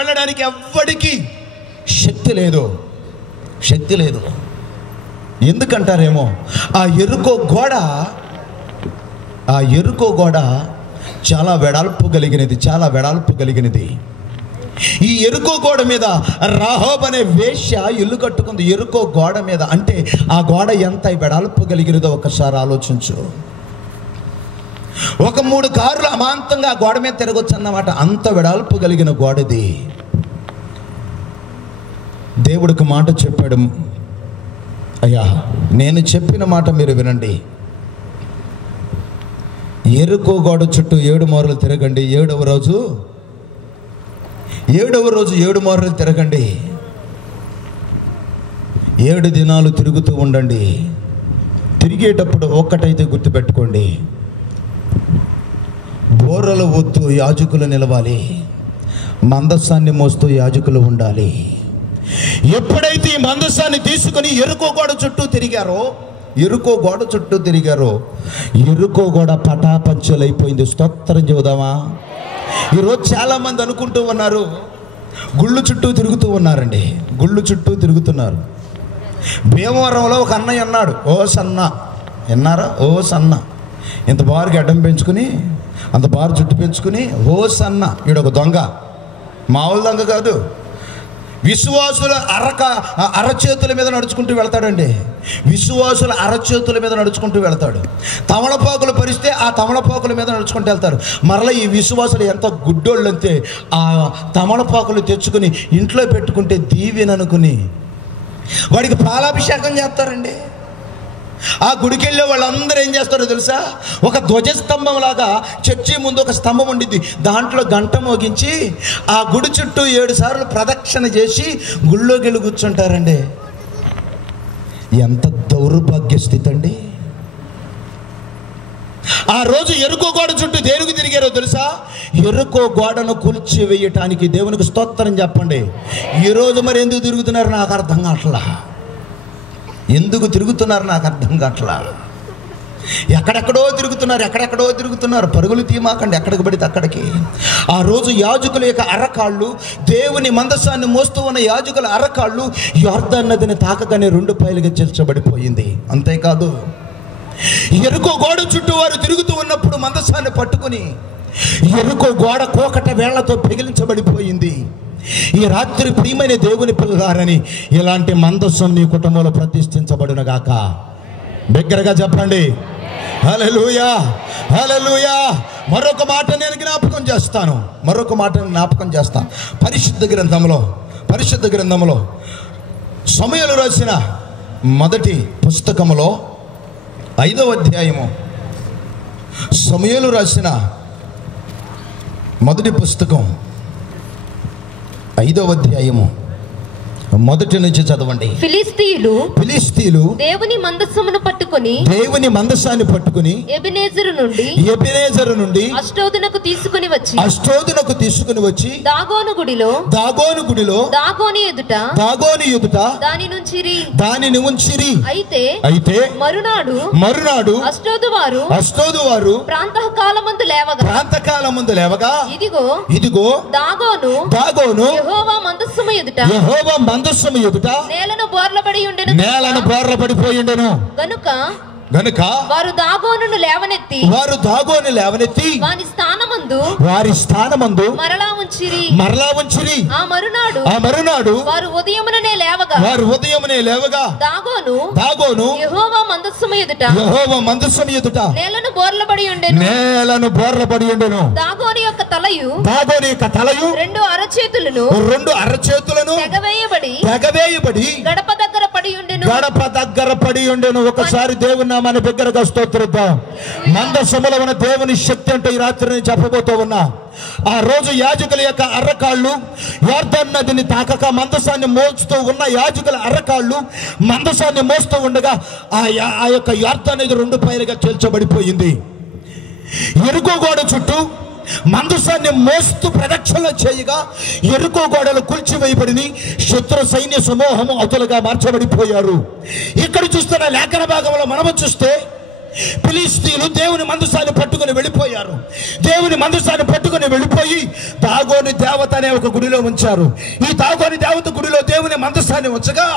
వెళ్ళడానికి ఎవ్వడికి శక్తి లేదు. ఎందుకంటారేమో ఆ ఎరుకో గోడ చాలా వెడల్పు కలిగినది. ఈ ఎరుకో గోడ మీద రాహోబ్ అనే వేశ్య ఇల్లు కట్టుకుంది. ఎరుకో గోడ మీద అంటే ఆ గోడ ఎంత వెడల్పు కలిగినదో ఒకసారి ఆలోచించు. ఒక 3 కార్లు అమాంతంగా ఆ గోడ మీద తిరగొచ్చు అన్నమాట. అంత వెడల్పు కలిగిన గోడది. దేవుడికి మాట చెప్పాడు, అయ్యా నేను చెప్పిన మాట మీరు వినండి. ఎరుకో గోడ చుట్టూ 7 మార్లు తిరగండి. 7వ రోజు 7 మార్లు తిరగండి. 7 దినాలు తిరుగుతూ ఉండండి. తిరిగేటప్పుడు ఒక్కటైతే గుర్తుపెట్టుకోండి, బోరలు ఊత్తూ యాజకులు నిలవాలి, మందస్సాన్ని మోస్తూ యాజకులు ఉండాలి. ఎప్పుడైతే ఈ మందస్సాన్ని తీసుకుని ఎరుకో గోడ చుట్టూ తిరిగారో ఎరుకో గోడ పటాపంచలైపోయింది. స్తోత్రం చెబుదామా? ఈరోజు చాలా మంది అనుకుంటూ ఉన్నారు, గుళ్ళు చుట్టూ తిరుగుతూ ఉన్నారండి. గుళ్ళు చుట్టూ తిరుగుతున్నారు. భీమవరంలో ఒక అన్నయ్య అన్నాడు, ఓ సన్న విన్నారా? ఓ సన్న ఇంత బారుకి అడ్డం పెంచుకుని, అంత బారు జుట్టు పెంచుకుని ఓ సన్న. ఈడొక దొంగ, మామూలు దొంగ కాదు. విశ్వాసుల అరచేతుల మీద నడుచుకుంటూ వెళ్తాడండి. విశ్వాసుల అరచేతుల మీద నడుచుకుంటూ వెళ్తాడు. తమలపాకులు పరిస్తే ఆ తమలపాకుల మీద నడుచుకుంటూ వెళ్తారు. మరలా ఈ విశ్వాసులు ఎంత గుడ్డోళ్ళు అంతే, ఆ తమలపాకులు తెచ్చుకుని ఇంట్లో పెట్టుకుంటే దీవెననుకుని వాడికి పాలాభిషేకం చేస్తారండి. ఆ గుడికి వెళ్ళే వాళ్ళందరూ ఏం చేస్తారో తెలుసా? ఒక ధ్వజస్తంభం లాగా చర్చి ముందు ఒక స్తంభం ఉండిద్ది. దాంట్లో గంట మోగించి ఆ గుడి చుట్టూ 7 సార్లు ప్రదక్షిణ చేసి గుళ్ళోకి వెళ్ళి కూర్చుంటారండి. ఎంత దౌర్భాగ్య స్థితి అండి. ఆ రోజు ఎరుకో గోడ చుట్టూ దేనికి తిరిగారో తెలుసా? ఎరుకో గోడను కూల్చివేయటానికి. దేవునికి స్తోత్రం చెప్పండి. ఈరోజు మరి ఎందుకు తిరుగుతున్నారు నాకు అర్థం కావట్లా. ఎక్కడెక్కడో తిరుగుతున్నారు. పరుగులు తీమాకండి ఎక్కడికి పడితే అక్కడికి. ఆ రోజు యాజకుల యొక్క అరకాళ్ళు, దేవుని మందసాన్ని మోస్తూ ఉన్న యాజకుల అరకాళ్ళు యొర్దాను నదిని తాకగానే 2 పైలుగా చీల్చబడిపోయింది. అంతేకాదు, ఎరుకో గోడ చుట్టూ వారు తిరుగుతూ ఉన్నప్పుడు మందసాన్ని పట్టుకుని ఎరుకో గోడ కోకట వేళ్లతో పెగిలించబడిపోయింది. ఈ రాత్రి ప్రియమైన దేవుని పిల్లలారని ఇలాంటి మందస్సం నీ కుటుంబంలో ప్రతిష్ఠించబడును గాక. దగ్గరగా చెప్పండి హల్లెలూయా, హల్లెలూయా. మరొక మాట నేను జ్ఞాపకం చేస్తాను. పరిశుద్ధ గ్రంథంలో సమూయేలు రాసిన మొదటి పుస్తకములో 5వ అధ్యాయము, సమూయేలు రాసిన మొదటి పుస్తకం 5వ అధ్యాయము మొదటి నుంచి చదవండి. ఫిలిష్తీయులు దేవుని మందస్సాన్ని పట్టుకొని ఎబెనేజరు నుండి అష్డోదునకు తీసుకుని వచ్చి దాగోను గుడిలో దాగోని ఎదుట దానిని ఉంచిరి. అయితే మరునాడు అష్డోదు వారు ప్రాంతకాలమందు లేవగా ఇదిగో దాగోను యెహోవా మందస్సము ఎదుట నేలను బోర్లబడిపోయి ఉండెను. గనుక వారు దాగోనును లేవనెత్తి వారి స్థానమందు మరలా ఉంచిరి. ఆ మరునాడు వారు ఉదయమునే లేవగా దాగోను యెహోవా మందస్సము ఎదుట నేలను బోర్లబడి ఉండెను. దాగోని యొక్క తలయు 2 అరచేతులను తెగవేయబడి గడప దగ్గర పడి ఉండెను. ఒకసారి దేవుని నామాన్ని బిగ్గరగా స్తోత్రిద్దాం. మందసములో ఉన్న దేవుని శక్తి అంటే ఈ రాత్రి నేను చెప్పబోతూ ఉన్నా. ఆ రోజు యాజకుల యొక్క అరకాళ్ళు యొర్దాను నదిని తాకక మందసాన్ని మోస్తూ ఉన్న యాజకుల అరకాళ్ళు మందసాన్ని మోస్తూ ఉండగా ఆ యొక్క యొర్దాను నది 2 పైలుగా చీల్చబడిపోయింది. ఎరుకో గోడ చుట్టూ మందసాన్ని మోస్తూ ప్రదక్షిణ చేయగా ఎరుకో గోడలు కూల్చివేయబడి శత్రు సైన్య సమూహము అతులుగా మార్చబడిపోయారు. ఇక్కడ చూస్తున్న లేఖన భాగంలో మనము చూస్తే ఫిలిష్తీయులు దేవుని మందసాన్ని పట్టుకొని వెళ్ళిపోయారు. దేవుని మందసాన్ని పట్టుకొని వెళ్ళిపోయి దాగోని దేవత అనే ఒక గుడిలో ఉంచారు. ఈ దాగోని దేవత గుడిలో దేవుని మందసాన్ని ఉంచగా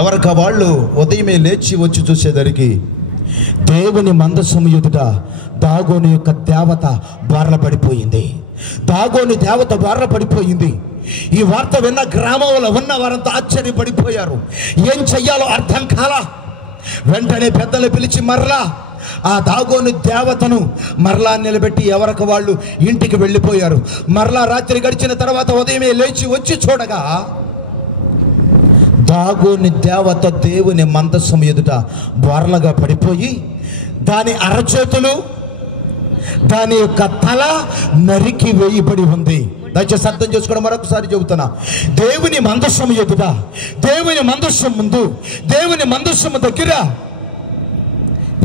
ఎవరికి వాళ్ళు ఉదయమే లేచి వచ్చి చూసేసరికి దేవుని మందసం ఎదుట దాగోని యొక్క దేవత బార్ల పడిపోయింది. దాగోని దేవత బార్ల పడిపోయింది. ఈ వార్త విన్న గ్రామంలో ఉన్న వారంతా ఆశ్చర్యపడిపోయారు. ఏం చెయ్యాలో అర్థం కాలా. వెంటనే పెద్దలు పిలిచి మరలా ఆ దాగోని దేవతను మరలా నిలబెట్టి ఎవరికి వాళ్ళు ఇంటికి వెళ్ళిపోయారు. మరలా రాత్రి గడిచిన తర్వాత ఉదయమే లేచి వచ్చి చూడగా దాగోని దేవత దేవుని మందసం ఎదుట బోర్లగా పడిపోయి దాని అరచేతులు, దాని యొక్క తల నరికి వేయబడి ఉంది. దయచేసి అర్థం చేసుకోవడం మరొకసారి చెబుతున్నా. దేవుని మందసం ఎదుట, దేవుని మందసం ముందు, దేవుని మందసం దగ్గర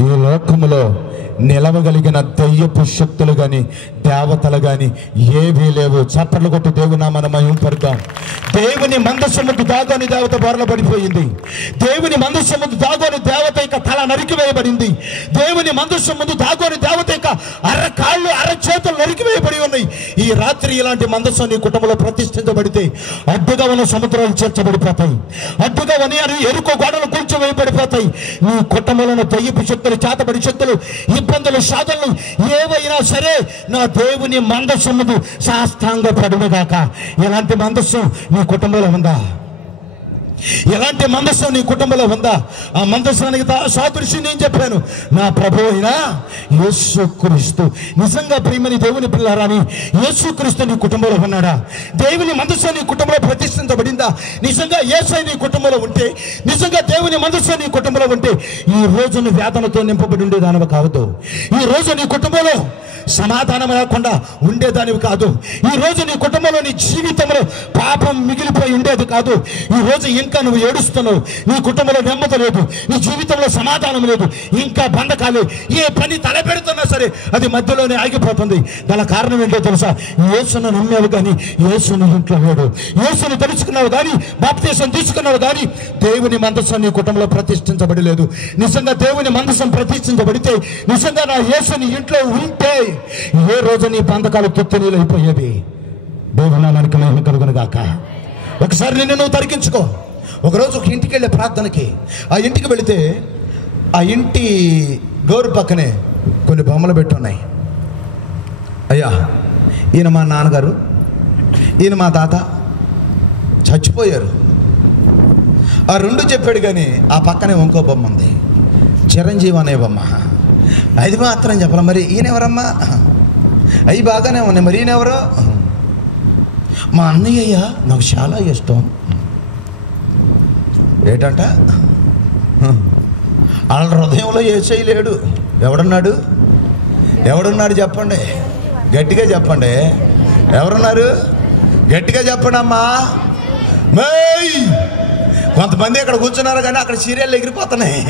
ఈ లోకములో నిలవగలిగిన దయ్యపు శక్తులు కానీ దేవతలు కానీ ఏవీ లేవు. చప్పట్లు కొట్టి దేవుని నామమున మహిమ పరుద్దాం. దేవుని మందసముకు దాగోని దేవత బోర్ల పడిపోయింది. దేవుని మందసముకు దాగోని దేవత యొక్క తల నరికివేయబడింది. దేవుని మందసం ముందు దాగోని దేవత యొక్క అరకాళ్ళు అరచేతులు నరికివేయబడి ఉన్నాయి. ఈ రాత్రి ఇలాంటి మందసం నీ కుటుంబంలో ప్రతిష్ఠించబడితే అడ్డుగా ఉన్న సముద్రాలు చేర్చబడిపోతాయి. అడ్డుగా అని ఎరుకో గోడలు కూర్చోవేయబడిపోతాయి. నీ కుటుంబంలో దయ్యపు శక్తులు, చేతబడి శక్తులు, ఇబ్బందులు, సాధనలు ఏవైనా సరే నా దేవుని మందసముకు సాష్టాంగ పడునుగాక. ఎలాంటి మందసం నీ కుటుంబంలో ఉందా? ఎలాంటి మందసం నీ కుటుంబంలో ఉందా? ఆ మందసానికి సాదృశ్యం నేను చెప్పాను. నా ప్రభువు అయిన యేసుక్రీస్తు. నిజంగా ప్రియమని దేవుని పిల్లారాని యేసుక్రీస్తు నీ కుటుంబంలో ఉన్నాడా? దేవుని మందసం నీ కుటుంబంలో ప్రతిష్ఠించబడిందా? నిజంగా యేసు నీ కుటుంబంలో ఉంటే, నిజంగా దేవుని మందసం నీ కుటుంబంలో ఉంటే ఈ రోజు నీ వేదనతో నింపబడి ఉండేదానివి కావద్దు. ఈ రోజు నీ కుటుంబంలో సమాధానం లేకుండా ఉండేదానివి కాదు. ఈ రోజు నీ కుటుంబంలో, నీ జీవితంలో పాపం మిగిలిపోయి ఉండేది కాదు. ఈ రోజు ఇంకా నువ్వు ఏడుస్తున్నావు. నీ కుటుంబంలో నెమ్మది లేదు, నీ జీవితంలో సమాధానం లేదు, ఇంకా బంధకాలు. ఏ పని తలపెడుతున్నా సరే అది మధ్యలోనే ఆగిపోతుంది. గల కారణం ఏంటో తెలుసా? యేసును నమ్మేవు కానీ యేసుని ఇంట్లో లేడు. యేసుని తెలుసుకున్నావు కానీ, బాప్తీసం తీసుకున్నావు కానీ దేవుని మందసం నీ కుటుంబంలో ప్రతిష్ఠించబడలేదు. నిజంగా దేవుని మందసం ప్రతిష్ఠించబడితే, నిజంగా నా యేసుని ఇంట్లో ఉంటే ఏ రోజు నీ బంధకాలు తుత్తునీలు అయిపోయేవి. దేవుని నామానికి మహిమ కలుగును గాక. ఒకసారి నిన్ను నువ్వు తరిగించుకో. ఒకరోజు ఒక ఇంటికి వెళ్ళే ప్రార్థనకి, ఆ ఇంటికి వెళితే ఆ ఇంటి డోర్ పక్కనే కొన్ని బొమ్మలు పెట్టున్నాయి. అయ్యా, ఈయన మా నాన్నగారు, ఈయన మా తాత చచ్చిపోయారు. ఆ రెండు చెప్పాడు కానీ ఆ పక్కనే ఇంకో బొమ్మ ఉంది, చిరంజీవి అనే బొమ్మ. అది మాత్రం చెప్పాలి. మరి ఈయనెవరమ్మా? అవి బాగానే ఉన్నాయి, మరి ఈయనెవరో? మా అన్నయ్య, నాకు చాలా ఇష్టం. ఏంటంట? వాళ్ళ హృదయంలో యేసయ్య లేడు. ఎవడున్నాడు? ఎవడున్నాడు చెప్పండి, గట్టిగా చెప్పండి. ఎవరున్నారు? గట్టిగా చెప్పండి అమ్మా. కొంతమంది ఇక్కడ కూర్చున్నారు కానీ అక్కడ సీరియల్ ఎగిరిపోతున్నాయి.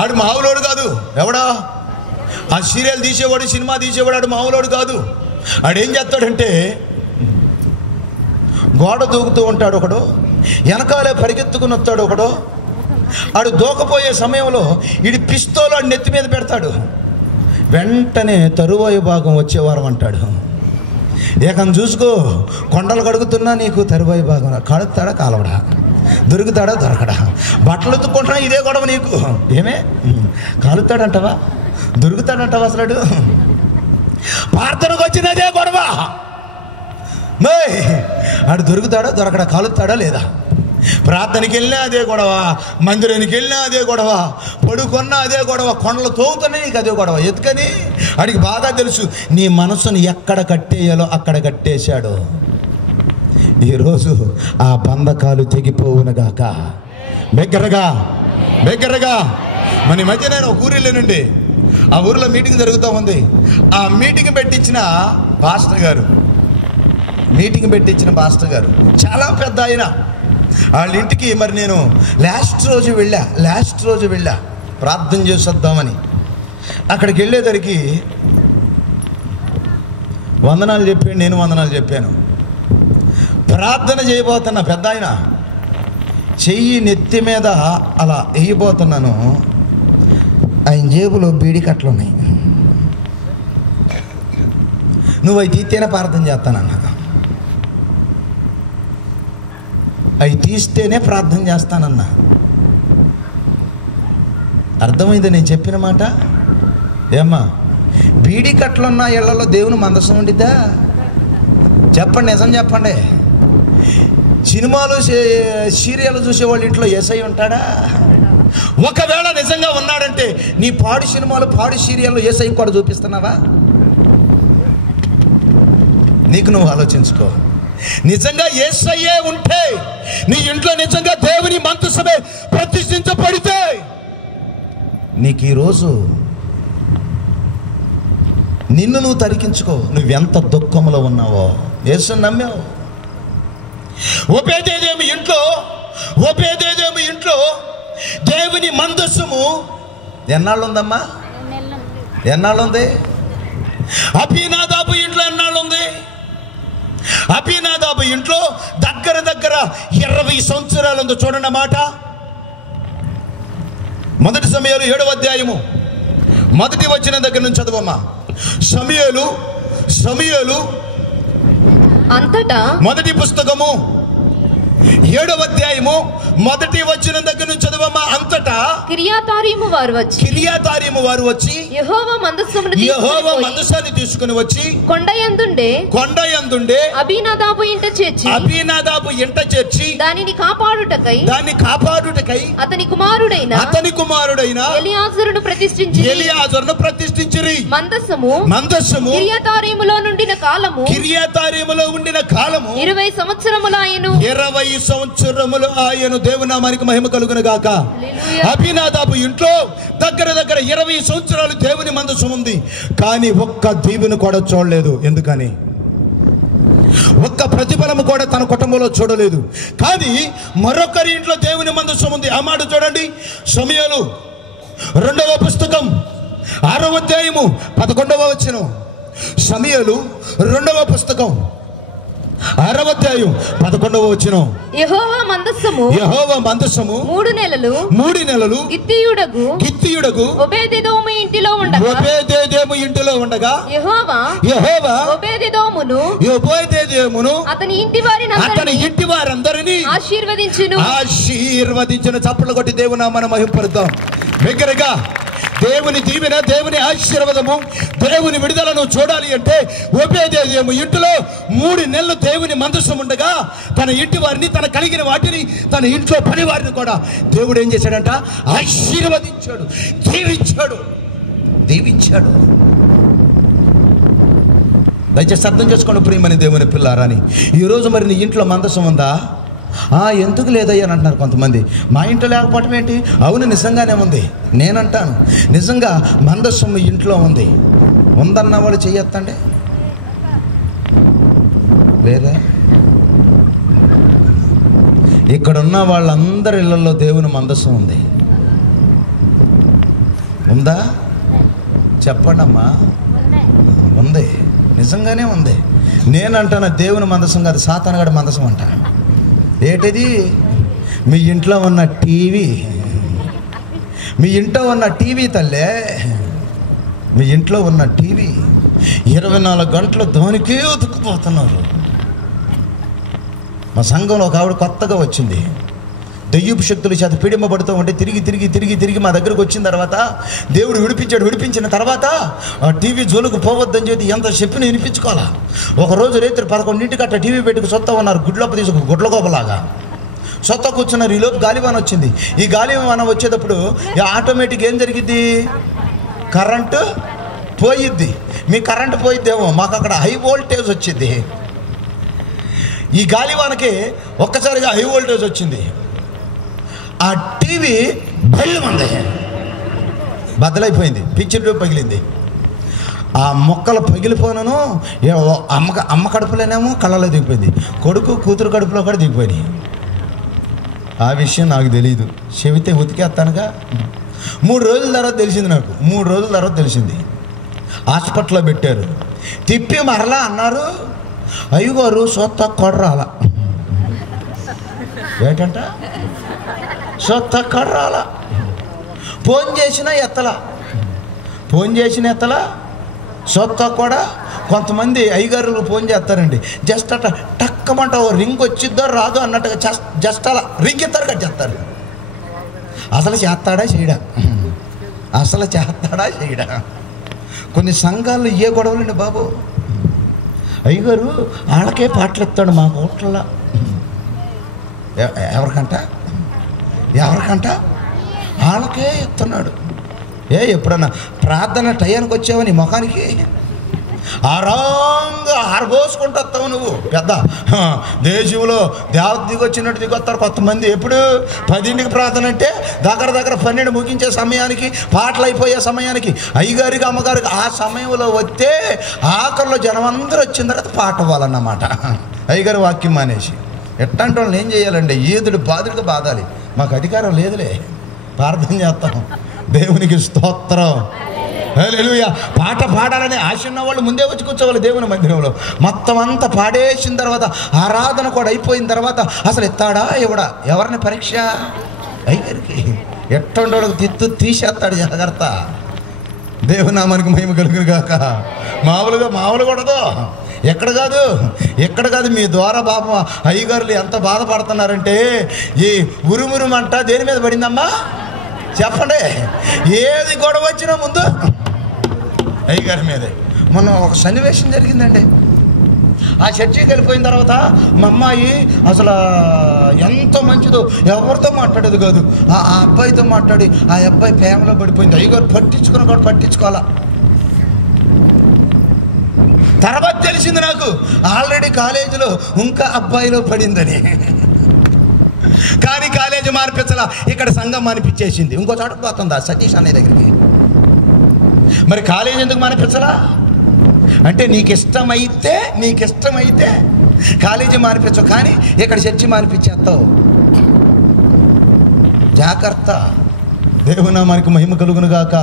ఆడు మామూలోడు కాదు. ఎవడా? ఆ సీరియల్ తీసేవాడు, సినిమా తీసేవాడు ఆడు మామూలోడు కాదు. ఆడేం చేస్తాడంటే గోడ దూకుతూ ఉంటాడు ఒకడు, వెనకాలే పరిగెత్తుకుని వస్తాడు ఒకడు. ఆడు దూకపోయే సమయంలో ఈడి పిస్తోలు ఆడు నెత్తి మీద పెడతాడు. వెంటనే తరువాయి భాగం వచ్చేవారం అంటాడు. ఏకం చూసుకో, కొండలు కడుగుతున్నా నీకు తరువాయి భాగం. కడుగుతాడా కాలవడా? దొరుకుతాడా దొరకడా? బట్టలు ఉతుక్కుంటున్నా ఇదే గొడవ నీకు. ఏమే కాలుతాడంటవా? దొరుకుతాడంటవా? అసలు ప్రార్థనకు వచ్చిన అదే గొడవ. ఆడు దొరుకుతాడా దొరకడా? కాలుతాడా లేదా? ప్రార్థనకి వెళ్ళినా అదే గొడవ, మందిరానికి వెళ్ళినా అదే గొడవ, పడుకున్నా అదే గొడవ, కొండలు తోగుతున్నా నీకు అదే గొడవ. ఎందుకని? ఆడికి బాగా తెలుసు నీ మనసును ఎక్కడ కట్టేయాలో అక్కడ కట్టేశాడు. ఈరోజు ఆ బంధకాలు తెగిపోవునుగాక. దగ్గరగా మన మధ్య నేను ఒక ఊరిలోనండి, ఆ ఊరిలో మీటింగ్ జరుగుతూ ఉంది. ఆ మీటింగ్ పెట్టించిన పాస్టర్ గారు చాలా పెద్ద ఆయన. వాళ్ళ ఇంటికి మరి నేను లాస్ట్ రోజు వెళ్ళా ప్రార్థన చేసొద్దామని. అక్కడికి వెళ్ళేసరికి వందనాలు చెప్పాడు, నేను వందనాలు చెప్పాను. ప్రార్థన చేయబోతున్న పెద్ద ఆయన చెయ్యి నెత్తి మీద అలా వేయబోతున్నాను, ఆయన జేబులో బీడి కట్టలు ఉన్నాయి. నువ్వు అవి తీస్తేనే ప్రార్థన చేస్తానన్న, అవి తీస్తేనే ప్రార్థన చేస్తానన్నా. అర్థమైంది నేను చెప్పిన మాట? ఏమ్మా, బీడి కట్టలున్న ఇళ్లలో దేవుని మందసం ఉండిద్దా? చెప్పండి, నిజం చెప్పండి. సినిమాలు సీరియల్ చూసేవాళ్ళ ఇంట్లో యేసయ్య ఉంటాడా? ఒకవేళ నిజంగా ఉన్నాడంటే నీ పాడు సినిమాలు పాడు సీరియల్లో యేసయ్య కూడా చూపిస్తున్నావా? నీకు నువ్వు ఆలోచించుకో. నిజంగా యేసయ్యే ఉంటే, నీ ఇంట్లో నిజంగా దేవుని మందసమే ప్రతిష్ఠించబడితే, నీకు ఈరోజు నిన్ను నువ్వు తరికించుకో. నువ్వెంత దుఃఖంలో ఉన్నావో. యేసుని నమ్మావు. ఓబేదేదోము ఇంట్లో దేవుని మందసము ఎన్నాళ్ళు ఉందమ్మా? ఎన్నాళ్ళు ఉంది? అబీనాదాబు ఇంట్లో ఎన్నాళ్ళు ఉంది? అబీనాదాబు ఇంట్లో దగ్గర 20 సంవత్సరాలు ఉంది. చూడండి మాట. మొదటి సమూయేలు 7వ అధ్యాయము మొదటి వచనం దగ్గర నుంచి చదవమ్మా. సమూయేలు అంతటా మొదటి పుస్తకము 7వ అధ్యాయము మొదటి వచనం దగ్గర నుంచి చదవమ్మా. అంతటా కిర్యతారీము వారు వచ్చి యెహోవా మందసాన్ని తీసుకుని వచ్చి కొండయందుండే అబీనాదాబు ఇంట చేర్చి దానిని కాపాడుటకై అతని కుమారుడైన ఎలియాజరును ప్రతిష్ఠించిరి. మందసము కిర్యతారీములో ఉండిన కాలము 20 సంవత్సరములాయెను. 20 సంవత్సరములు ఆయను. దేవునామానికి మహిమ కలుగును గాక. అబీనాదాబు ఇంట్లో దగ్గర 20 సంవత్సరాలు దేవుని మందసం ఉంది, కానీ ఒక్క దీవెను కూడా చూడలేదు. ఎందుకని? ఒక్క ప్రతిఫలము కూడా తన కుటుంబంలో చూడలేదు. కానీ మరొకరి ఇంట్లో దేవుని మందసం ఉంది. ఆ మాట చూడండి. సమూయేలు 2వ పుస్తకం 6వ అధ్యాయము 11వ వచనం. సమూయేలు 2వ పుస్తకం 6వ అధ్యాయం 11వ వచనం. యెహోవా మందసము 3 నెలలు గిత్తీయుడగు ఒబేదెదోము ఇంటిలో ఉండగా యెహోవా ఒబేదెదోమును అతని ఇంటి వారందరినీ ఆశీర్వదించును. చప్పట్లు కొట్టి దేవుని నామమున మహిమపరుద్దాం. బిగ్గరగా దేవుని దీవెన, దేవుని ఆశీర్వాదము, దేవుని విడుదలను చూడాలి అంటే ఓబేదేదోము ఇంటిలో 3 నెలలు దేవుని మందసం ఉండగా తన ఇంటి వారిని, తన కలిగిన వాటిని, తన ఇంట్లో పని వారిని కూడా దేవుడు ఏం చేశాడంట? ఆశీర్వదించాడు, దీవించాడు. దయచేసి అర్థం చేసుకోండి ప్రియమైన దేవుని పిల్లారని. ఈరోజు మరి నీ ఇంట్లో మందసం ఉందా? ఎందుకు లేదయ్యా అని అంటున్నారు కొంతమంది. మా ఇంట్లో లేకపోవటం ఏంటి? అవును, నిజంగానే ఉంది. నేనంటాను, నిజంగా మందసం ఇంట్లో ఉంది. ఉందన్న వాళ్ళు చెయ్యొద్దండి. లేదా? ఇక్కడున్న వాళ్ళందరి ఇళ్లలో దేవుని మందసం ఉంది. ఉందా? చెప్పండి అమ్మా. ఉంది, నిజంగానే ఉంది. నేనంటాను దేవుని మందసం కాదు, సాతానుగాడి మందసం అంటాను. ఏంటిది? మీ ఇంట్లో ఉన్న టీవీ. మీ ఇంట్లో ఉన్న టీవీ తల్లే, మీ ఇంట్లో ఉన్న టీవీ 24 గంటలు దానికే ఉతుక్కుపోతున్నారు. మా సంఘంలో ఒక ఆవిడ కొత్తగా వచ్చింది. దెయ్యపు శక్తుల చేత పీడింపబడుతూ ఉంటే తిరిగి మా దగ్గరకు వచ్చిన తర్వాత దేవుడు విడిపించిన తర్వాత ఆ టీవీ జోలుకు పోవద్దని చెప్పి ఎంత చెప్పిన వినిపించుకోవాలా. ఒకరోజు రాత్రి 11 గంటల టీవీ పెట్టుకు సొత్త ఉన్నారు. గుడ్లోప తీసుకు గుడ్లగోపలాగా సొత్త కూర్చున్నారు. ఈలోపు గాలివాన వచ్చింది. ఈ గాలివాన వచ్చేటప్పుడు ఆటోమేటిక్ ఏం జరిగిద్ది? కరెంటు పోయిద్ది. మీ కరెంటు పోయిద్దేమో, మాకు అక్కడ హై వోల్టేజ్ వచ్చింది. ఈ గాలివానకి ఒక్కసారిగా హై వోల్టేజ్ వచ్చింది. ఆ టీవీ బయలుమంది, బద్దలైపోయింది, పిక్చర్ పగిలింది. ఆ మొక్కలు పగిలిపోయినాను. అమ్మ కడుపులోనేమో కళ్ళలో దిగిపోయింది, కొడుకు కూతురు కడుపులో కూడా దిగిపోయినాయి. ఆ విషయం నాకు తెలియదు. చెబితే ఉతికేస్తానుగా. 3 రోజుల తర్వాత తెలిసింది నాకు. 3 రోజుల తర్వాత తెలిసింది. హాస్పిటల్లో పెట్టారు. తిప్పి మరలా అన్నారు, అయ్యగారు సొత్త కొడరాల. ఏంటంట సొత్త కర్రాల. ఫోన్ చేసిన ఎత్తలా, ఫోన్ చేసిన ఎత్తలా. సొత్త కూడా కొంతమంది అయ్యగారులు ఫోన్ చేస్తారండి, జస్ట్ అట్లా టక్కమంట ఓ రింగ్ వచ్చిద్దో రాదో అన్నట్టుగా జస్ట్ అలా రింగ్ ఇస్తారు, కట్ చేస్తారు. అసలు చేస్తాడా చేయడా? అసలు చేస్తాడా చేయడా? కొన్ని సంఘాల్లో ఏ గొడవలండి బాబు. అయ్యగారు వాళ్ళకే పాటలు ఇస్తాడు, మా కోట్ల ఎవరికంట వాళ్ళకే ఇస్తున్నాడు. ఎప్పుడన్నా ప్రార్థన టయానికి వచ్చావని ముఖానికి ఆరాంగా ఆరబోసుకుంటూ వస్తావు నువ్వు. పెద్ద దేశంలో దేవత దిగొచ్చినట్టు దిగొస్తారు కొంతమంది. ఎప్పుడు 10ంటికి ప్రార్థన అంటే దగ్గర 12 ముగించే సమయానికి, పాటలు అయిపోయే సమయానికి, అయ్యగారికి అమ్మగారికి ఆ సమయంలో వస్తే ఆఖరిలో జనం అందరూ వచ్చిన తర్వాత పాట అవ్వాలన్నమాట. అయ్యగారు వాక్యం మానేసి ఎట్లాంటి వాళ్ళని ఏం చేయాలండి? ఈదుడు బాధుడిగా బాధాలి. మాకు అధికారం లేదులే, ప్రార్థన చేస్తాం. దేవునికి స్తోత్రం, హల్లెలూయా. పాట పాడాలని ఆశ ఉన్న వాళ్ళు ముందే వచ్చి కూర్చోవాలి దేవుని మందిరంలో. మొత్తం అంతా పాడేసిన తర్వాత, ఆరాధన కూడా అయిపోయిన తర్వాత అసలు ఎత్తాడా ఎవడా? ఎవరిని పరీక్ష? అయ్యగారికి. ఎట్టండోళ్ళకి తీసేస్తాడు, జాగ్రత్త. దేవునామానికి మహిమ కలుగును గాక. మామూలు కూడదు. ఎక్కడ కాదు మీ ద్వారా పాపం అయ్యగారులు ఎంత బాధపడుతున్నారంటే, ఈ ఉరుమురుమంట దేని మీద పడిందమ్మా చెప్పండి? ఏది గొడవ వచ్చినా ముందు అయ్యగారి మీదే. మొన్న ఒక సన్నివేశం జరిగిందండి. ఆ చర్చికి వెళ్ళిపోయిన తర్వాత మా అమ్మాయి అసలు ఎంతో మంచిదో, ఎవరితో మాట్లాడేది కాదు. ఆ అబ్బాయితో మాట్లాడి ఆ అబ్బాయి ప్రేమలో పడిపోయింది. అయ్యగారు పట్టించుకోవాలా. తర్వాత తెలిసింది నాకు, ఆల్రెడీ కాలేజీలో ఇంకా అబ్బాయిలో పడిందని. కానీ కాలేజీ మార్పించలా, ఇక్కడ సంఘం మానిపించేసింది. ఇంకో చోట పోతుందా సతీష్ అన్నయ్య దగ్గరికి. మరి కాలేజీ ఎందుకు మానిపించలా అంటే, నీకు ఇష్టమైతే కాలేజీ మానిపించవు, కానీ ఇక్కడ చర్చి మానిపించేస్తావు. జాగ్రత్త. దేవునామానికి మహిమ కలుగును గాక.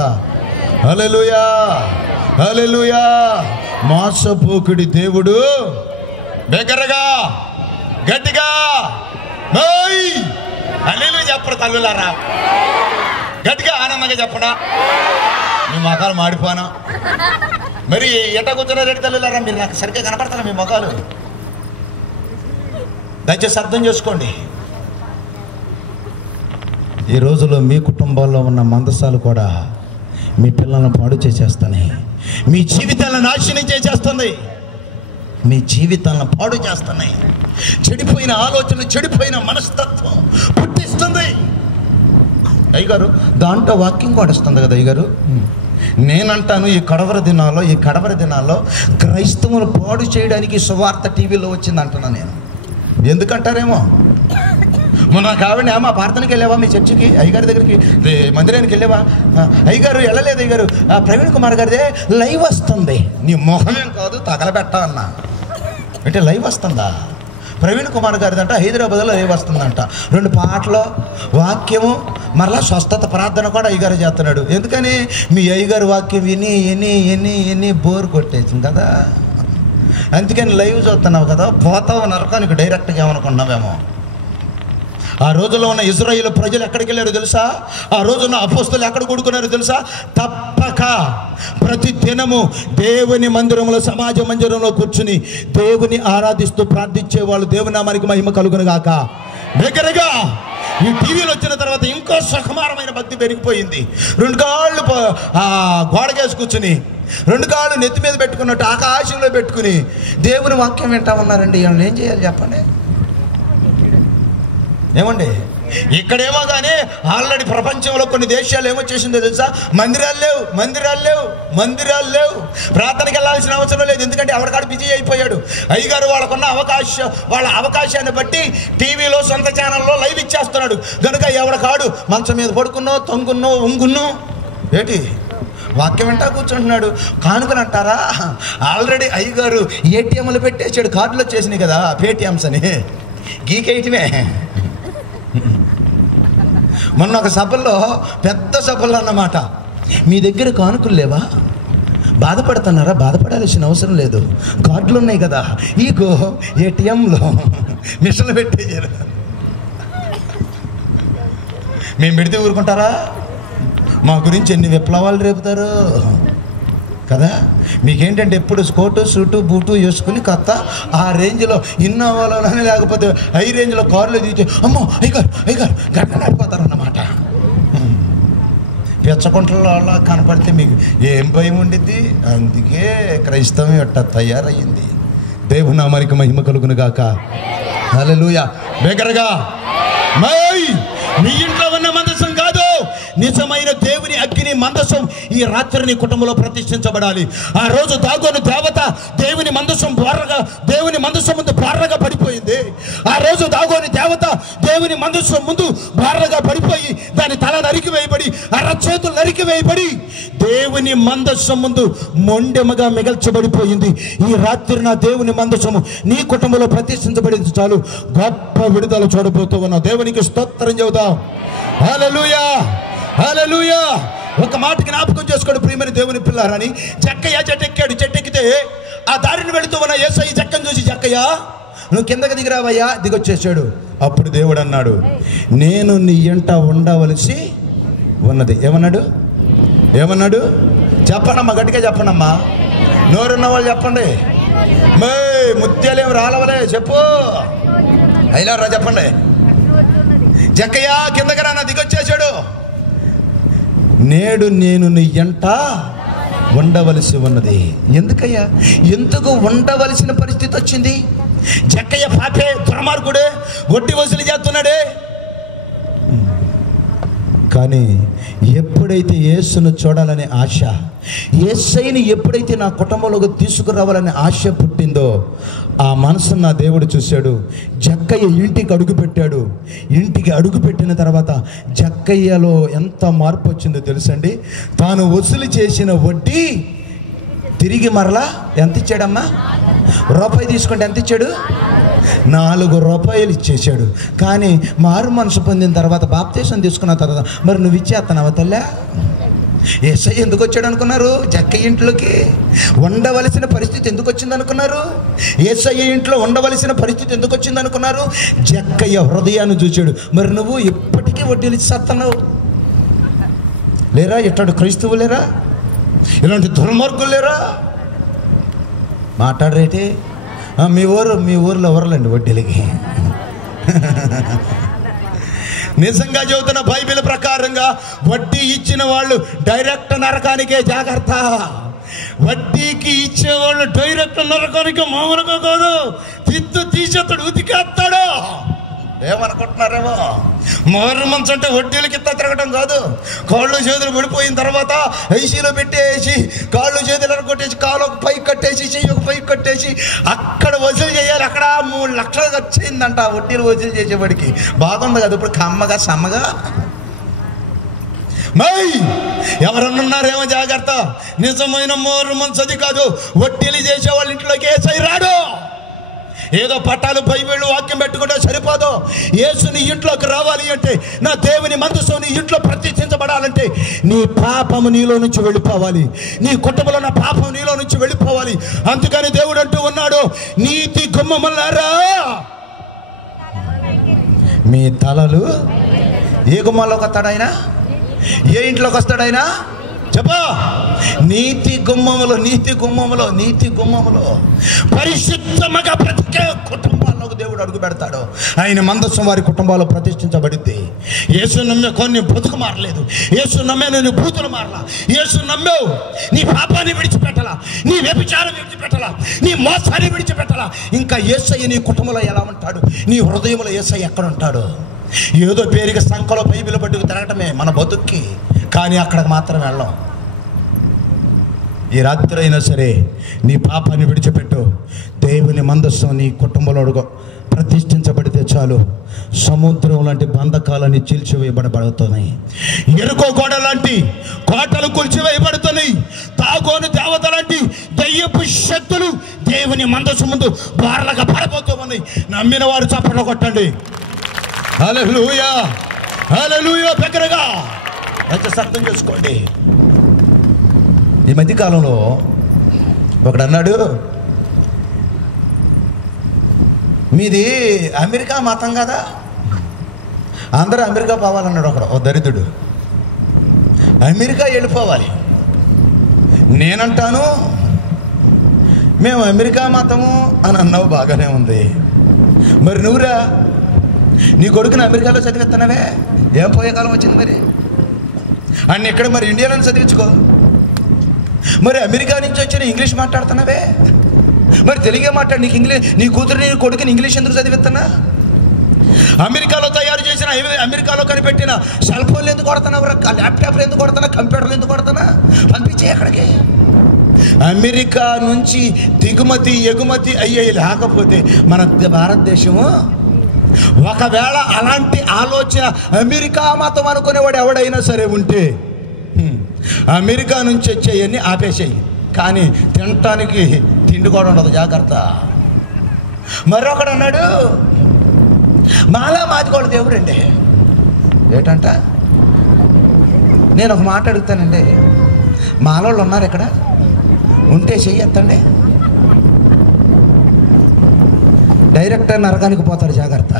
హల్లెలూయా, హల్లెలూయా. మోసపోకుడి దేవుడు బిగ్గరగా గట్టిగా హల్లెలూయా చెప్పరు తల్లులారా, గట్టిగా ఆనందంగా చెప్పడా. మీ మొఖాలు మాడిపోనా? మరి ఎట్ట కూర్చున్నారేంటి తల్లులారా? మీరు నాకు సరిగ్గా కనపడతారా మీ మొఖాలు? దయచేసి అర్థం చేసుకోండి. ఈ రోజులో మీ కుటుంబాల్లో ఉన్న మందసాలు కూడా మీ పిల్లలను పాడు చేసేస్తాయి, మీ జీవితాలను నాశనం చేసేస్తుంది, మీ జీవితాలను పాడు చేస్తున్నాయి. చెడిపోయిన ఆలోచనలు, చెడిపోయిన మనస్తత్వం పుట్టిస్తుంది. అయ్యగారు దాంట్లో వాక్యం కూడా వస్తుంది కదా అయ్యగారు. నేనంటాను, ఈ కడవర దినాల్లో క్రైస్తవులు పాడు చేయడానికి సువార్త టీవీలో వచ్చింది అంటున్నాను నేను. ఎందుకంటారేమో, మొన్న కావండి మా ప్రార్థనకి వెళ్ళావా, మీ చర్చికి అయ్యగారి దగ్గరికి మందిరానికి వెళ్ళావా? అయ్యగారు వెళ్ళలేదు అయ్యగారు, ప్రవీణ్ కుమార్ గారిదే లైవ్ వస్తుంది. నీ మొహమేం కాదు తగలబెట్టా అన్నా. అంటే లైవ్ వస్తుందా? ప్రవీణ్ కుమార్ గారిదంట హైదరాబాద్లో లైవ్ వస్తుందంట. 2 పాటలు, వాక్యము, మరలా స్వస్థత ప్రార్థన కూడా అయ్యగారు చేస్తున్నాడు. ఎందుకని? మీ అయ్యగారు వాక్యం విని బోర్ కొట్టేసింది కదా. అందుకని లైవ్ చూస్తున్నావు కదా, పోతావు నరకానికి డైరెక్ట్గా ఏమనుకున్నావేమో. ఆ రోజుల్లో ఉన్న ఇజ్రాయేలు ప్రజలు ఎక్కడికి వెళ్ళారో తెలుసా? ఆ రోజున్న అపోస్తలు ఎక్కడ కూడుకున్నారో తెలుసా? తప్పక ప్రతి దినము దేవుని మందిరంలో, సమాజ మందిరంలో కూర్చుని దేవుని ఆరాధిస్తూ ప్రార్థించే వాళ్ళు. దేవుని నామానికి మహిమ కలుగును గాక. దగ్గరగా ఈ టీవీలో వచ్చిన తర్వాత ఇంకో సుకుమారమైన భక్తి పెరిగిపోయింది. 2 కాళ్ళు గోడకేసి కూర్చుని, 2 కాళ్ళు నెత్తి మీద పెట్టుకున్నట్టు ఆకాశంలో పెట్టుకుని దేవుని వాక్యం వింటా ఉన్నారండి. వీళ్ళని ఏం చేయాలి చెప్పండి? ఏమండి, ఇక్కడేమో కానీ ఆల్రెడీ ప్రపంచంలో కొన్ని దేశాలు ఏమో చేసిందో తెలుసా? మందిరాలు లేవు. ప్రార్థనకి వెళ్ళాల్సిన అవసరం లేదు, ఎందుకంటే ఎవరికాడు బిజీ అయిపోయాడు. అయ్యగారు వాళ్ళ అవకాశాన్ని బట్టి టీవీలో, సొంత ఛానల్లో లైవ్ ఇచ్చేస్తున్నాడు. కనుక ఎవరికాడు మంచం మీద పడుకున్నో, తొంగున్నో, ఉంగున్నో ఏంటి వాక్యం వెంట కూర్చుంటున్నాడు. కానుకనంటారా? ఆల్రెడీ అయ్యగారు ఏటీఎంలు పెట్టేసాడు. కార్డులు వచ్చేసినాయి కదా, పేటిఎమ్స్ అని, గీకేయటమే. మొన్న ఒక సభల్లో, పెద్ద సభల్లో అన్నమాట, మీ దగ్గర కానుకలు లేవా? బాధపడుతున్నారా? బాధపడాల్సిన అవసరం లేదు, కార్డులు ఉన్నాయి కదా, ఈగో ఏటీఎంలో మిషన్లు పెట్టేయారు. మేము పెడితే ఊరుకుంటారా? మా గురించి ఎన్ని విప్లవాలు రేపుతారు కదా. మీకేంటంటే ఎప్పుడు స్కోటు సూటు బూటు వేసుకుని కొత్త ఆ రేంజ్లో ఇన్నోవాలోనే లేకపోతే హై రేంజ్లో కారులో దిగితే అమ్మో అయ్యగారు గడ్డలాడిపోతారు అన్నమాట. పెచ్చకుంటల కనపడితే మీకు ఏం భయం ఉండిద్ది? అందుకే క్రైస్తవం ఎట్ట తయారయ్యింది. దేవుని నామానికి మహిమ కలుగును గాక. హల్లెలూయా. బెగరగా మీ ఇంట్లో ఉన్న మందసం కాదు, నిజమైన దేవుని అగ్ని మందసం ఈ రాత్రి నీ కుటుంబంలో ప్రతిష్ఠించబడాలి. ఆ రోజు దాగోను దేవత దేవుని మందసం ముందు బారగా పడిపోయింది. ఆ రోజు దాగోని దేవత దేవుని మందసం ముందు బారగా పడిపోయి దాని తల నరికి వేయబడి అరచేతులు నరికి వేయబడి దేవుని మందసం ముందు మొండెముగా మిగల్చబడిపోయింది. ఈ రాత్రి నా దేవుని మందసము నీ కుటుంబంలో ప్రతిష్ఠించబడింది చాలు, గొప్ప విడుదల చూడబోతూ ఉన్నావు. దేవునికి స్తోత్రం చెబుదాం. హల్లెలూయా, హల్లెలూయా. ఒక మాట జ్ఞాపకం చేసుకోండి ప్రియమైన దేవుని పిల్లారని. జక్కయ్య చెట్టెక్కాడు. చెట్టెక్కితే ఆ దారిని వెళుతూ ఉన్న యేసయ్య జక్కను చూసి, జక్కయ్య నువ్వు కిందకి దిగిరావయ్యా. దిగొచ్చేసాడు. అప్పుడు దేవుడు అన్నాడు, నేను నీ ఎంట ఉండవలసి ఉన్నది. ఏమన్నాడు? చెప్పండమ్మా, గట్టిగా చెప్పండమ్మా. నోరున్న వాళ్ళు చెప్పండి. ముత్యాలేం రాలవలే చెప్పు. అయిలారా చెప్పండి. జక్కయ్య కిందకి రానా, దిగొచ్చేసాడు. నేడు నేను నీ ఎంట ఉండవలసి ఉన్నది. ఎందుకయ్యా? ఎందుకు ఉండవలసిన పరిస్థితి వచ్చింది? జక్కయ్య పాపే, దుర్మార్గుడే, వడ్డీ వసూలు చేస్తున్నాడే. కానీ ఎప్పుడైతే యేసును చూడాలనే ఆశ, యేసయ్యని ఎప్పుడైతే నా కుటుంబంలోకి తీసుకురావాలనే ఆశ పుట్టిందో ఆ మనసును నా దేవుడు చూశాడు. జక్కయ్య ఇంటికి అడుగుపెట్టాడు. ఇంటికి అడుగుపెట్టిన తర్వాత జక్కయ్యలో ఎంత మార్పు వచ్చిందో తెలుసండి. తాను వసూలు చేసిన వడ్డీ తిరిగి మరలా ఎంత ఇచ్చాడమ్మా? రూపాయి తీసుకుంటే ఎంత ఇచ్చాడు? 4 రూపాయలు ఇచ్చేసాడు. కానీ మారు మనసు పొందిన తర్వాత, బాప్తీసం తీసుకున్న తర్వాత మరి నువ్వు ఇచ్చేస్తున్నావా తల్లా? యేసయ్య ఎందుకు వచ్చాడు అనుకున్నారు? జక్కయ్య ఇంట్లోకి ఉండవలసిన పరిస్థితి ఎందుకు వచ్చింది అనుకున్నారు? యేసయ్య ఇంట్లో ఉండవలసిన పరిస్థితి ఎందుకు వచ్చింది అనుకున్నారు? జక్కయ్య హృదయాన్ని చూచాడు. మరి నువ్వు ఇప్పటికీ వడ్డీలు ఇచ్చేస్తున్నావు లేరా? ఇట్లాంటి క్రైస్తవులు లేరా? ఇలాంటి దుర్మార్గులు లేరా? మాట్లాడరేటి? మీ ఊర్లో ఎవరులండి వడ్డీలకి? నిజంగా చెబుతున్న బైబిల్ ప్రకారంగా వడ్డీ ఇచ్చిన వాళ్ళు డైరెక్ట్ నరకానికే జాగ్రత్త. వడ్డీకి ఇచ్చేవాళ్ళు డైరెక్ట్ నరకానికి మామూలుగా కాదు, తీసేస్తాడు, ఉతికేస్తాడు. ఏమనుకుంటున్నారేమో? మారు మంచు అంటే వడ్డీలకి తిరగడం కాదు. కాళ్ళు చేతులు పడిపోయిన తర్వాత ఐసీలో పెట్టేసి కాళ్ళు చేతులు కొట్టేసి కాలు ఒక పైకి కట్టేసి చెయ్యి ఒక పైకి కట్టేసి అక్కడ వసూలు చేయాలి. అక్కడ 3 లక్షలు వచ్చిందంట వడ్డీలు వసూలు చేసేవాడికి. బాగుంది కదా ఇప్పుడు కమ్మగా సమ్మగా. ఎవరన్నారేమో జాగ్రత్త. నిజమైన మారు మంచు అది కాదు. వడ్డీలు చేసేవాళ్ళ ఇంట్లోకి యేసయ్య రాడు. ఏదో పట్టాలు బైబిళ్ళు వాక్యం పెట్టుకుంటే సరిపోదు. యేసు నీ ఇంట్లోకి రావాలి అంటే, నా దేవుని మందసం నీ ఇంట్లో ప్రతిష్ఠించబడాలంటే నీ పాపము నీలో నుంచి వెళ్ళిపోవాలి. నీ కుటుంబంలో నా పాపం నీలో నుంచి వెళ్ళిపోవాలి. అందుకని దేవుడు అంటూ ఉన్నాడు, నీతి గుమ్మములారా మీ తలలు. ఏ గుమ్మంలోకి వస్తాడు ఆయన? ఏ ఇంట్లోకి వస్తాడు ఆయన? చెప్పా. నీతి గుమ్మములో పరిశుద్ధముగా బ్రతికే కుటుంబాల్లోకి దేవుడు అడుగు పెడతాడు. ఆయన మందసం వారి కుటుంబాల్లో ప్రతిష్ఠించబడింది. యేసు నమ్మే కొన్ని బ్రతుకు మారలేదు. యేసు నమ్మే నేను బూతులు మారలా. యేసు నమ్మావు, నీ పాపాన్ని విడిచిపెట్టాలా, నీ వ్యభిచారం విడిచిపెట్టాలా, నీ మోసాన్ని విడిచిపెట్టాలా. ఇంకా యేసయ్య నీ కుటుంబంలో ఎలా ఉంటాడు? నీ హృదయంలో యేసయ్య ఎక్కడ ఉంటాడు? ఏదో పేరుగా సంఖలో బైబిల్ పట్టుకు తిరగటమే మన బతుక్కి, కానీ అక్కడికి మాత్రం వెళ్ళాం. ఈ రాత్రి అయినా సరే నీ పాపాన్ని విడిచిపెట్టు. దేవుని మందస్సం నీ కుటుంబంలో ప్రతిష్ఠించబడితే చాలు, సముద్రం లాంటి బంధకాలని చీల్చివేయబడబడుతున్నాయి. ఎరుకో గోడ లాంటి కోటలు కూల్చివేయబడుతున్నాయి. తాగోను దేవత లాంటి దయ్యపు శక్తులు దేవుని మందస్సు ముందు బార్లగా పడిపోతూ ఉన్నాయి. నమ్మిన వారు చప్పట్లు కొట్టండి. హల్లెలూయా, హల్లెలూయా. దగ్గరగా కొంచెం అర్థం చేసుకోండి. ఈ మధ్యకాలంలో ఒకడు అన్నాడు, మీది అమెరికా మతం కదా, అందరూ అమెరికా పోవాలన్నాడు ఒకడు, ఓ దరిద్రుడు. అమెరికా వెళ్ళిపోవాలి. నేనంటాను మేము అమెరికా మతము అని అన్నావు, బాగానే ఉంది. మరి నువ్వురా, నీ కొడుకుని అమెరికాలో చదివిస్తున్నావే, ఏం పోయే కాలం వచ్చింది మరి? అన్ని ఎక్కడ మరి ఇండియాలో చదివించుకో. మరి అమెరికా నుంచి వచ్చిన ఇంగ్లీష్ మాట్లాడుతున్నావే, మరి తెలుగే మాట్లాడు. నీకు ఇంగ్లీష్, నీ కూతురు నీ కొడుకుని ఇంగ్లీష్ ఎందుకు చదివిస్తున్నా? అమెరికాలో తయారు చేసిన, అమెరికాలో కనిపెట్టిన సెల్ ఫోన్లు ఎందుకు కొడుతున్నావు? ల్యాప్టాప్లు ఎందుకు కొడుతున్నా? కంప్యూటర్లు ఎందుకు కొడుతున్నా? పంపించే ఎక్కడికి. అమెరికా నుంచి దిగుమతి ఎగుమతి అయ్యే లేకపోతే మన భారతదేశము, ఒకవేళ అలాంటి ఆలోచన అమెరికా మతం అనుకునేవాడు ఎవడైనా సరే ఉంటే అమెరికా నుంచి వచ్చేయన్నీ ఆపేసేయి. కానీ తినటానికి తిండి కూడా ఉండదు, జాగ్రత్త. మరొకడు అన్నాడు, మాలా మాదిగోళ్ళ దేవుడు అండి. ఏటంట? నేను ఒక మాట అడుగుతానండి, మాలోళ్ళు ఉన్నారు ఇక్కడ? ఉంటే చెయ్యొద్దండి. డైరెక్ట్గా నరకానికి పోతారు, జాగ్రత్త.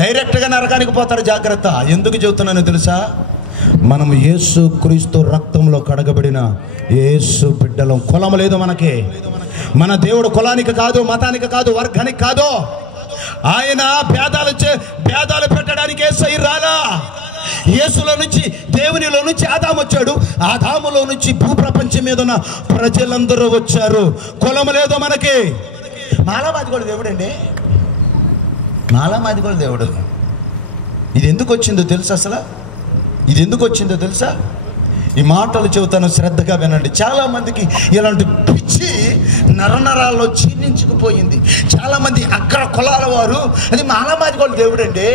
డైరెక్ట్గా నరకానికి పోతారు, జాగ్రత్త. ఎందుకు చెబుతున్నానో తెలుసా? మనం యేసు క్రీస్తు రక్తంలో కడగబడిన యేసు బిడ్డలం. కులం లేదు మనకి. మన దేవుడు కులానికి కాదు, మతానికి కాదు, వర్గానికి కాదు. ఆయన భేదాలు పెట్టడానికి యేసై రాలా. యేసులో నుంచి, దేవునిలో నుంచి ఆదాము వచ్చాడు. ఆదాములో నుంచి భూప్రపంచం మీద ఉన్న ప్రజలందరూ వచ్చారు. కులం లేదు మనకి. మాలామాదిగోడు దేవుడు అండి, మాలామాదిగోడు దేవుడు. ఇది ఎందుకు వచ్చిందో తెలుసా? అసలు ఇది ఎందుకు వచ్చిందో తెలుసా? ఈ మాటలు చెబుతాను, శ్రద్ధగా వినండి. చాలామందికి ఇలాంటి పిచ్చి నరనరాల్లో క్షీణించుకుపోయింది. చాలామంది అక్కడ కులాల వారు అది మాలామాదిగోడు దేవుడు అండి,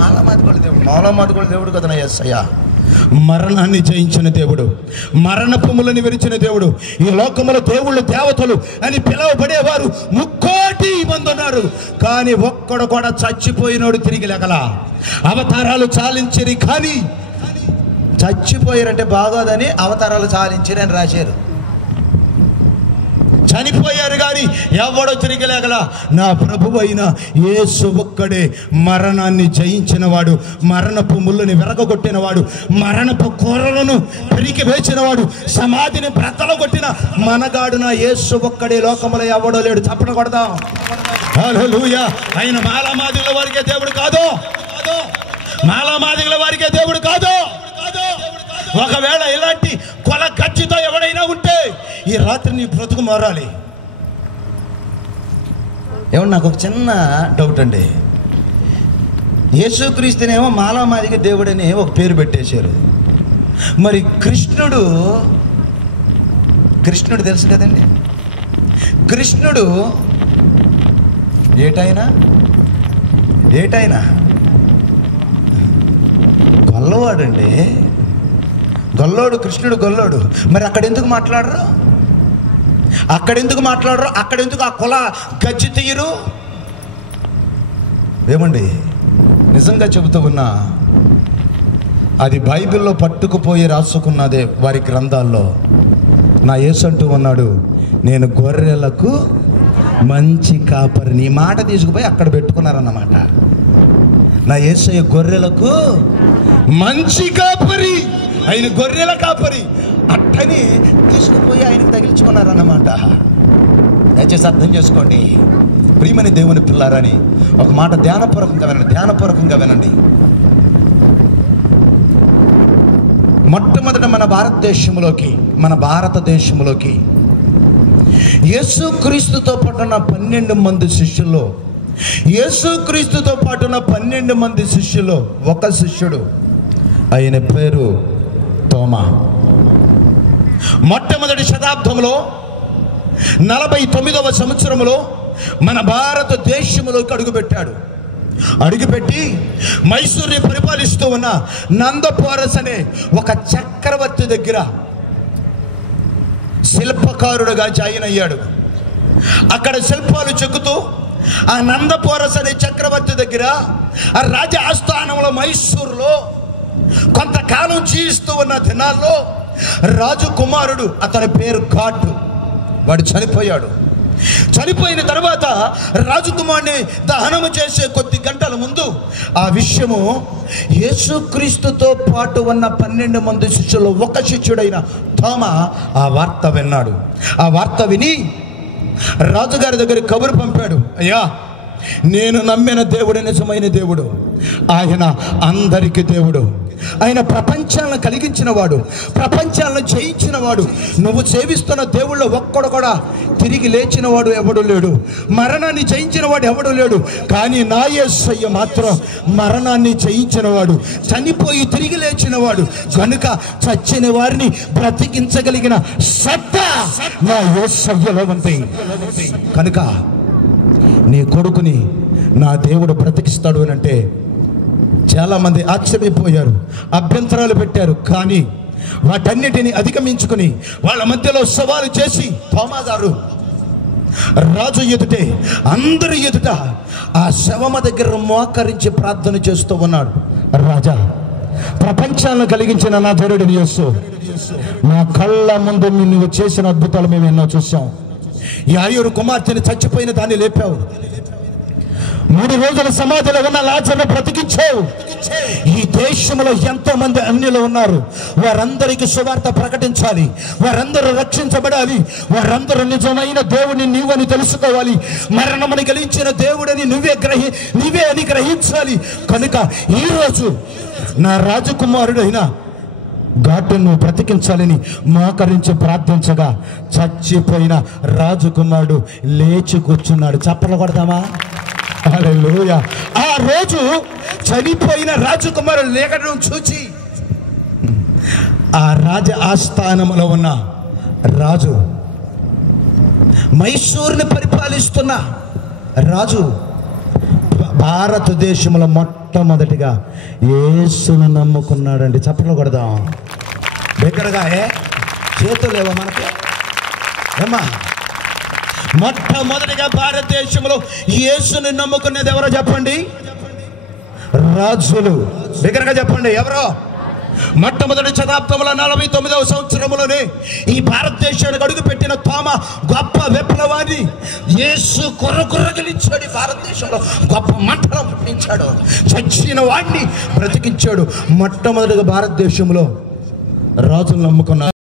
మాలామాదిగోడు దేవుడు. మాలామాదిగోడు దేవుడు కదా యేసయ్య. మరణాన్ని జయించిన దేవుడు, మరణపుములను విరిచిన దేవుడు. ఈ లోకములో దేవుళ్ళు దేవతలు అని పిలువబడేవారు 3,000,000 మంది ఉన్నారు. కానీ ఒక్కడు కూడా చచ్చిపోయినోడు తిరిగి లేగల. అవతారాలు చాలించిరి, కానీ చచ్చిపోయారంటే బాగోదని అవతారాలు చాలించిరి అని రాశారు. చనిపోయారు కానీ ఎవడో తిరిగి లేగల. నా ప్రభువు అయిన యేసు ఒక్కడే మరణాన్ని జయించిన వాడు, మరణపు ముళ్ళని విరగొట్టినవాడు, మరణపు కూరలను పెరికి వేసినవాడు, సమాధిని బ్రతలు కొట్టిన మనగాడున యేసు ఒక్కడే. లోకములో ఎవడో లేడు. చప్పట కొడదాం, హల్లెలూయా. ఆయన మాలామాదిగల వారికే దేవుడు కాదు, మాలామాదిగల వారికే దేవుడు కాదు. ఒకవేళ ఇలాంటి కొల ఖర్చుతో ఎవడైనా ఉంటే ఈ రాత్రి నీ బ్రతుకు మారాలి. ఏమన్నా నాకు ఒక చిన్న డౌట్ అండి. యేసుక్రీస్తునేమో మాలామాదిగ దేవుడని ఒక పేరు పెట్టేశారు. మరి కృష్ణుడు తెలుసు కదండి. కృష్ణుడు ఏటైనా గొల్లవాడండి, గొల్లోడు. కృష్ణుడు గొల్లోడు. మరి అక్కడెందుకు మాట్లాడరు? అక్కడెందుకు ఆ కుల గజ్జి తీయరు? ఏమండి, నిజంగా చెబుతూ ఉన్నా, అది బైబిల్లో పట్టుకుపోయి రాసుకున్నదే వారి గ్రంథాల్లో. నా యేసు అంటూ ఉన్నాడు, నేను గొర్రెలకు మంచి కాపరిని. ఈ మాట తీసుకుపోయి అక్కడ పెట్టుకున్నారన్నమాట. నా యేసయ్య గొర్రెలకు మంచి కాపరి, ఆయన గొర్రెల కాపరి. అట్టని తీసుకుపోయి ఆయనకు తగిలించుకున్నారన్నమాట. దయచేసి అర్థం చేసుకోండి ప్రియమని దేవుని పిల్లారని. ఒక మాట ధ్యానపూర్వకంగా వినండి. మొట్టమొదట మన భారతదేశంలోకి యేసుక్రీస్తుతో పాటున్న 12 మంది శిష్యుల్లో, యేసుక్రీస్తుతో పాటున్న 12 మంది శిష్యుల్లో ఒక శిష్యుడు, ఆయన పేరు తోమా. మొట్టమొదటి శతాబ్దంలో 49వ సంవత్సరంలో మన భారతదేశంలోకి అడుగుపెట్టి మైసూరుని పరిపాలిస్తూ ఉన్న నందపోరస్ అనే ఒక చక్రవర్తి దగ్గర శిల్పకారుడుగా జాయిన్ అయ్యాడు. అక్కడ శిల్పాలు చెక్కుతూ ఆ నందపోరస్ అనే చక్రవర్తి దగ్గర ఆ రాజ ఆస్థానంలో మైసూరులో కొంతకాలం జీవిస్తూ ఉన్న దినాల్లో రాజకుమారుడు, అతని పేరు ఘాటు, వాడు చనిపోయాడు. చనిపోయిన తర్వాత రాజకుమారుని దహనము చేసే కొద్ది గంటల ముందు ఆ విషయము యేసుక్రీస్తుతో పాటు ఉన్న 12 మంది శిష్యుల్లో ఒక శిష్యుడైన తోమా ఆ వార్త విన్నాడు. ఆ వార్త విని రాజుగారి దగ్గర కబురు పంపాడు, అయ్యా, నేను నమ్మిన దేవుడు నిజమైన దేవుడు, ఆయన అందరికీ దేవుడు, ఆయన ప్రపంచాలను కలిగించిన వాడు, ప్రపంచాలను జయించిన వాడు. నువ్వు సేవిస్తున్న దేవుళ్ళో ఒక్కడు కూడా తిరిగి లేచిన వాడు ఎవడు లేడు, మరణాన్ని జయించిన వాడు ఎవడు లేడు. కానీ నా యేసయ్య మాత్రం మరణాన్ని జయించిన వాడు, చనిపోయి తిరిగి లేచిన వాడు. కనుక చచ్చిన వారిని బ్రతికించగలిగిన సత్తా నా యేసయ్యలో ఉంది. కనుక నీ కొడుకుని నా దేవుడు బ్రతికిస్తాడు అని అంటే చాలామంది ఆశ్చర్యపోయారు, అభ్యంతరాలు పెట్టారు. కానీ వాటన్నిటిని అధిగమించుకుని వాళ్ళ మధ్యలో సవాలు చేసి తోమా గారు రాజు ఎదుటే, అందరి ఎదుట ఆ శవమ దగ్గర మోకరించి ప్రార్థన చేస్తూ ఉన్నాడు. రాజా, ప్రపంచాలను కలిగించిన నా దేవుడిని యేసు, నా కళ్ళ ముందు నువ్వు చేసిన అద్భుతాలు మేము ఎన్నో చూసాం. యాయూరు కుమార్తెని చచ్చిపోయిన దాన్ని లేపావు, 3 రోజుల సమాధిలో ఉన్న లాజరును బ్రతికించావు. ఈ దేశంలో ఎంతో మంది అన్యులు ఉన్నారు, వారందరికీ సువార్త ప్రకటించాలి, వారందరూ రక్షించబడాలి, వారందరూ నిజమైన దేవుడిని నీవని తెలుసుకోవాలి, మరణముని గెలించిన దేవుడిని నీవే అని గ్రహించాలి. కనుక ఈరోజు నా రాజకుమారుడైన ఘాటును బ్రతికించాలని మోకరించి ప్రార్థించగా చచ్చిపోయిన రాజకుమారుడు లేచి కూర్చున్నాడు. చప్పట్లు కొడతామా? హల్లెలూయా. ఆ రోజు చనిపోయిన రాజకుమారుడు లేఖనం చూచి ఆ రాజ ఆస్థానంలో ఉన్న రాజు, మైసూరుని పరిపాలిస్తున్న రాజు, భారతదేశంలో మొట్టమొదటిగా యేసును నమ్ముకున్నాడండి. చప్పట్లు కొడదాం దగ్గరగా. చేతులు లేవా మనకి? ఏమ్మా, మొట్టమొదటిగా భారతదేశంలో యేసుని నమ్ముకునేది ఎవరో చెప్పండి? రాజులు. దగ్గరగా చెప్పండి, ఎవరో? మొట్టమొదటి శతాబ్దంలో 49వ సంవత్సరంలోనే ఈ భారతదేశానికి అడుగు పెట్టిన తోమా గొప్ప విప్లవాన్ని యేసు కొర్రగలించాడు. భారతదేశంలో గొప్ప మంటలం పుట్టించాడు, చచ్చిన వాడిని బ్రతికించాడు. మొట్టమొదటిగా భారతదేశంలో రాజులు నమ్ముకున్నారు.